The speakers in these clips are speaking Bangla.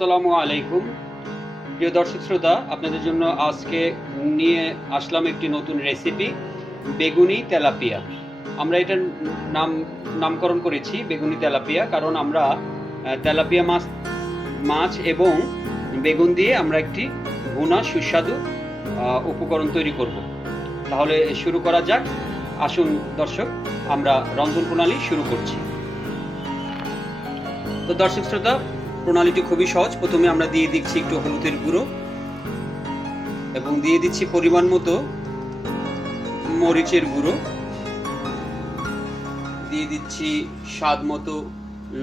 আসসালামু আলাইকুম প্রিয় দর্শক শ্রোতা, আপনাদের জন্য আজকে নিয়ে আসলাম একটি নতুন রেসিপি, বেগুনি তেলাপিয়া। আমরা এটার নামকরণ করেছি বেগুনি তেলাপিয়া, কারণ আমরা তেলাপিয়া মাছ এবং বেগুন দিয়ে আমরা একটি ভুনা সুস্বাদু উপকরণ তৈরি করব। তাহলে শুরু করা যাক। আসুন দর্শক, আমরা রন্ধন প্রণালী শুরু করছি। তো দর্শক শ্রোতা, প্রণালীটি খুবই সহজ। প্রথমে আমরা দিয়ে দিচ্ছি একটু হলুদের গুঁড়ো এবং দিয়ে দিচ্ছি পরিমাণ মতো মরিচের গুঁড়ো, দিয়ে দিচ্ছি স্বাদ মতো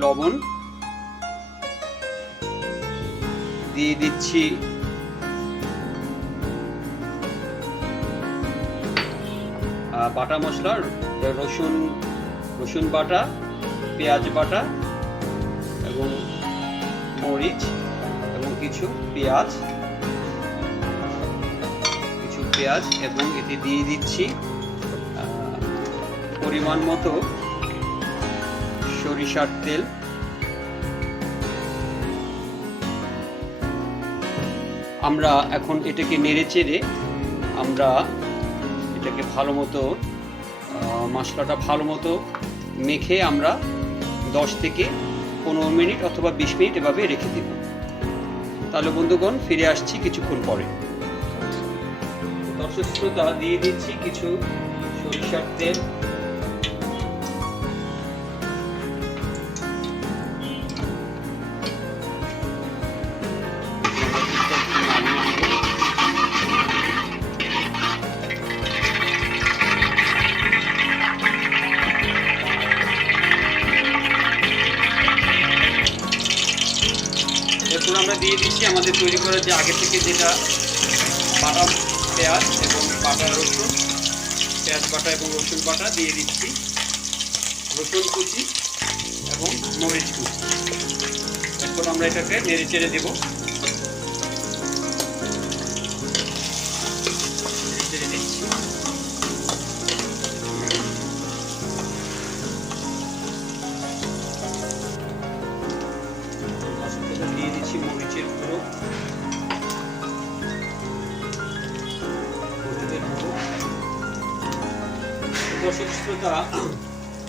লবণ, দিয়ে দিচ্ছি বাটা মশলা, রসুন বাটা, পেঁয়াজ বাটা এবং মরিচ এবং কিছু পেঁয়াজ এবং এতে দিয়ে দিচ্ছি পরিমাণ মতো সরিষার তেল। আমরা এখন এটাকে নেড়ে চেড়ে আমরা এটাকে ভালো মতো মশলাটা ভালো মতো মেখে আমরা 10 থেকে 15 মিনিট অথবা 20 মিনিট এভাবে রেখে দেব। তাহলে বন্ধুগণ, ফিরে আসছি কিছুক্ষণ পরে। দর্শক শ্রোতা, দিয়ে দিচ্ছি কিছু সরিষার তেল, এরপর আমরা দিয়ে দিচ্ছি আমাদের তৈরি করা যে আগে থেকে যেটা বাটা পেঁয়াজ এবং বাটা রসুন, পেঁয়াজ বাটা এবং রসুন বাটা দিয়ে দিচ্ছি, রসুন কুচি এবং মরিচ কুচি। এরপর আমরা এটাকে নেড়ে চেড়ে দেবো। চেড়ে দিচ্ছি। দিয়ে দিচ্ছি মরিচের গুঁড়ো, দর্শক শ্রোতা,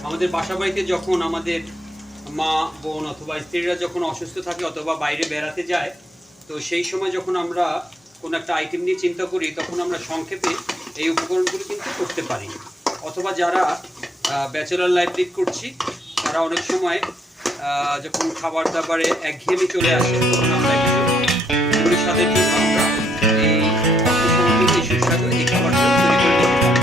আমাদের বাসা বাড়িতে যখন আমাদের মা বোন অথবা স্ত্রীরা যখন অসুস্থ থাকে অথবা বাইরে বেড়াতে যায়, তো সেই সময় যখন আমরা কোনো একটা আইটেম নিয়ে চিন্তা করি, তখন আমরা সংক্ষেপে এই উপকরণগুলো কিন্তু করতে পারি। অথবা যারা ব্যাচেলর লাইফ লিড করছি, তারা অনেক সময় যখন খাবার দাবারে একঘেয়েমি চলে আসে, তখন আমরা একটু স্বাদের জন্য আমরা এই সুস্বাদু এই খাবারটা তৈরি করে দিতে পারি।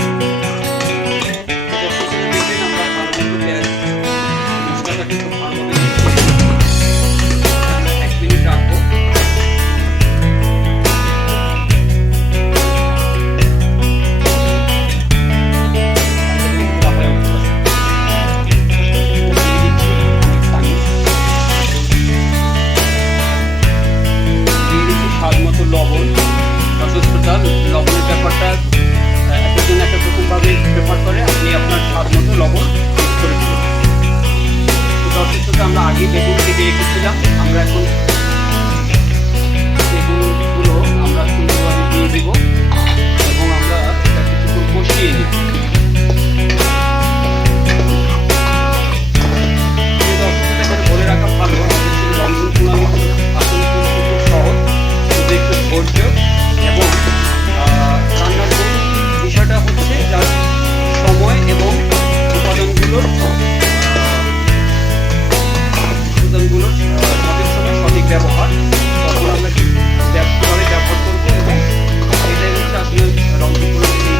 লবণের ব্যাপারটা একজন এক রকমভাবে ব্যবহার করে, আপনি আপনার স্বাদ মতো লবণ ইউজ করে দেবেন। তো দর্শক শ্রোতা, আমরা আগে বেগুন কেটে রেখেছিলাম, আমরা এখন বেগুনগুলো আমরা সুন্দরভাবে দিয়ে দেবো এবং আমরা এটা কিছুক্ষণ কষিয়ে নেব। এখানে বলে রাখা ভালো, আমাদের রন্ধন প্রণালী আসলে খুব সহজ, শুধু একটু ধৈর্য এবং রান্নার বিষয়টা হচ্ছে যার সময় এবং উপাদানগুলোর সঠিক সময় সঠিক ব্যবহার, তখন আমরা কিভাবে ব্যবহার করবো, এবং এটাই হচ্ছে আসলে রন্ধন প্রণালী।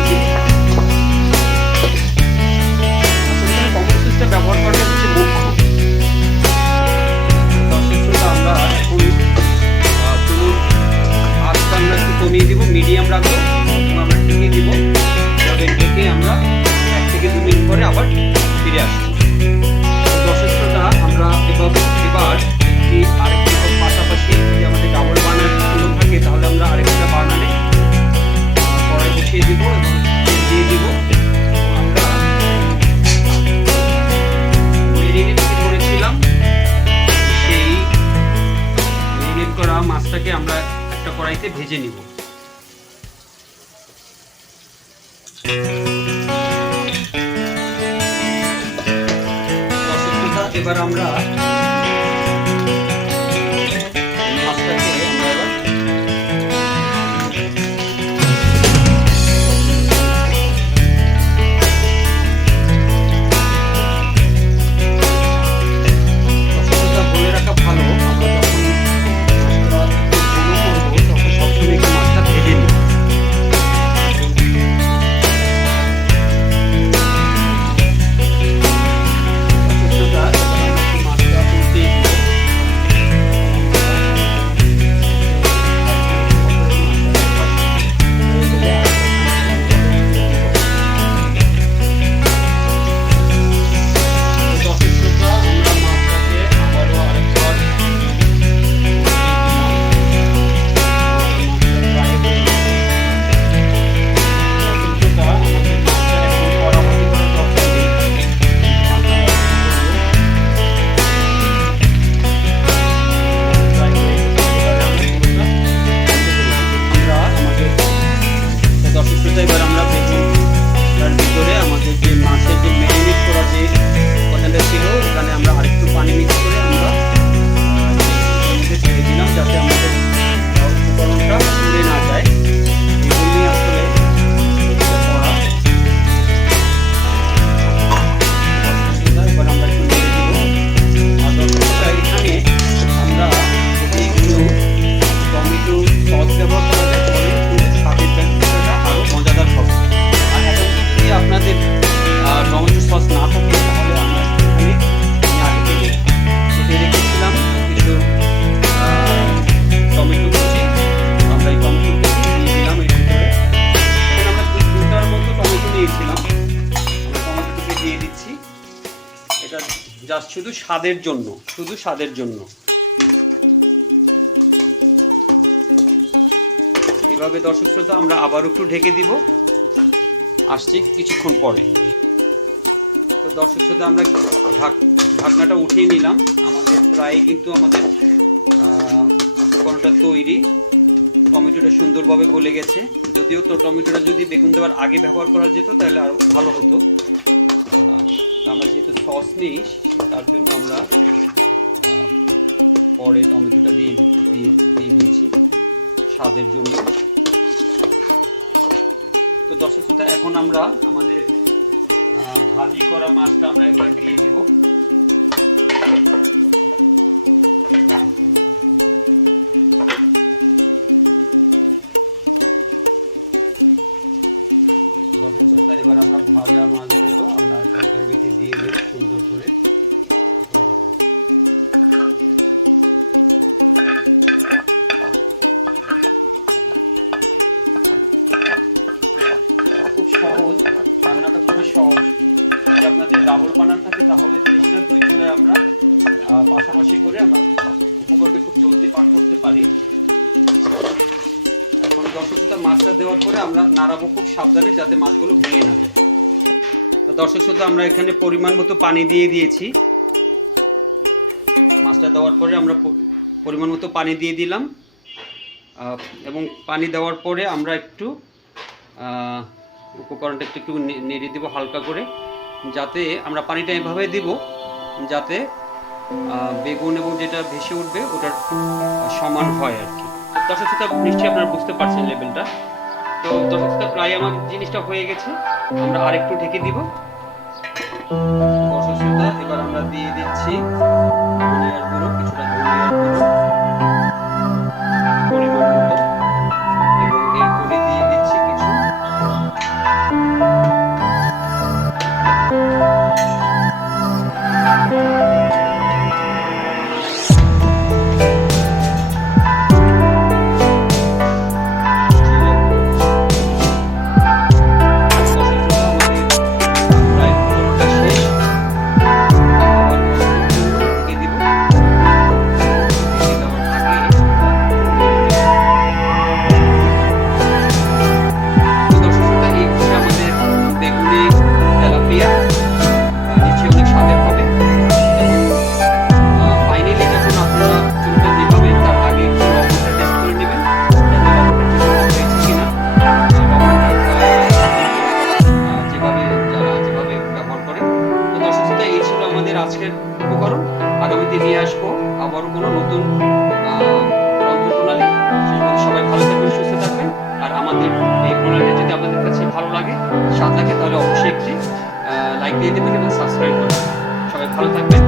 কড়াইতে ভেজে নিব। এবার আমরা মাছটাকে বলে রাখা ভালো, আমরা যখন মাছটা একটু ঘন করবো তখন সবসময় একটু মাছটা ভেজে নিই। এবার আমরা বেগুনটার ভিতরে আমাদের যে মাছের যে ম্যারিনেট করা যে কথাটা ছিল ওখানে আমরা আরেকটু পানি মিক্স করে আমরা মধ্যে ছেড়ে দিলাম, যাতে আমাদের উপকরণটা পুড়ে না যায়। এগুলি আসলে এবার আমরা একটু নেড়ে দিব। আর দর্শকরা এখানে আমরা এইগুলো টমেটো সস ব্যবহার করা যায়, স্বাদের আরো মজাদার হবে। আর এখন যদি আপনাদের টমেটো সস না থাকে তাহলে আমরা এখানে আগে থেকে কেটে রেখেছিলাম কিছু টমেটো কুচি, আমরা এই টমেটো কুচি দিয়ে দিলাম এর ভিতরে। এখন আমরা 2-3টার মতো টমেটো নিয়েছিলাম, আমরা টমেটোকে দিয়ে দিচ্ছি। এটা জাস্ট শুধু স্বাদের জন্য, শুধু স্বাদের জন্য। এভাবে দর্শক শ্রোতা আমরা আবার একটু ঢেকে দিব, আসছি কিছুক্ষণ পরে। তো দর্শক শ্রোতা আমরা ঢাকনাটা উঠিয়ে নিলাম, আমাদের প্রায় কিন্তু আমাদের উপকরণটা তৈরি। টমেটোটা সুন্দরভাবে গলে গেছে, যদিও তো টমেটোটা যদি বেগুন দেওয়ার আগে ব্যবহার করা যেত তাহলে আরও ভালো হতো। আমরা যেহেতু সস নেই তার জন্য আমরা পরে টমেটোটা দিয়ে দিয়েছি স্বাদের জন্য। তো দর্শক শ্রোতা এখন আমরা আমাদের ভাজি করা মাছটা আমরা একবার দিয়ে দিব। দর্শক শ্রোতা এবার আমরা ভাজা মাছগুলো আমরা তরকারিতে দিয়ে দেব সুন্দর করে। সহজ রান্নাটা, খুবই সহজ। যদি আপনাদের ডাবল বানান থাকে তাহলে জিনিসটা 2 চুলায় আমরা পাশাপাশি করে আমরা উপকরণকে খুব জলদি পাক করতে পারি। এখন দর্শক শ্রোতা মাছটা দেওয়ার পরে আমরা নাড়াবো খুব সাবধানে, যাতে মাছগুলো ভেঙে না যায়। তো দর্শক শ্রোতা আমরা এখানে পরিমাণ মতো পানি দিয়ে দিয়েছি। মাছটা দেওয়ার পরে আমরা পরিমাণ মতো পানি দিয়ে দিলাম, এবং পানি দেওয়ার পরে আমরা একটু উপকরণটা একটু নেড়ে দেবো হালকা করে, যাতে আমরা পানিটা এভাবে দিব যাতে বেগুন এবং যেটা ভেসে উঠবে ওটার সমান হয় আর কি। দর্শক শ্রোতা নিশ্চয়ই আপনারা বুঝতে পারছেন লেভেলটা। তো দর্শক শ্রোতা প্রায় আমার জিনিসটা হয়ে গেছে, আমরা আরেকটু ঢেকে দিব। দর্শক শ্রোতা এবার আমরা দিয়ে দিচ্ছি ধনিয়ার গুঁড়ো, কিছুটা ধনিয়ার গুঁড়ো পরিমাণ মতো, এবং এরপরে দিয়ে দিচ্ছি কিছু আগামীতে নিয়ে আসবো আবারও কোনো নতুন রন্ধন প্রণালী। সেই মতো সবাই ভালো থাকবেন, সুস্থ থাকবেন। আর আমাদের এই প্রণালীটা যদি আপনাদের কাছে ভালো লাগে, স্বাদ লাগে, তাহলে অবশ্যই একটি লাইক দিয়ে দেবেন এবং সাবস্ক্রাইব করবেন। সবাই ভালো থাকবেন।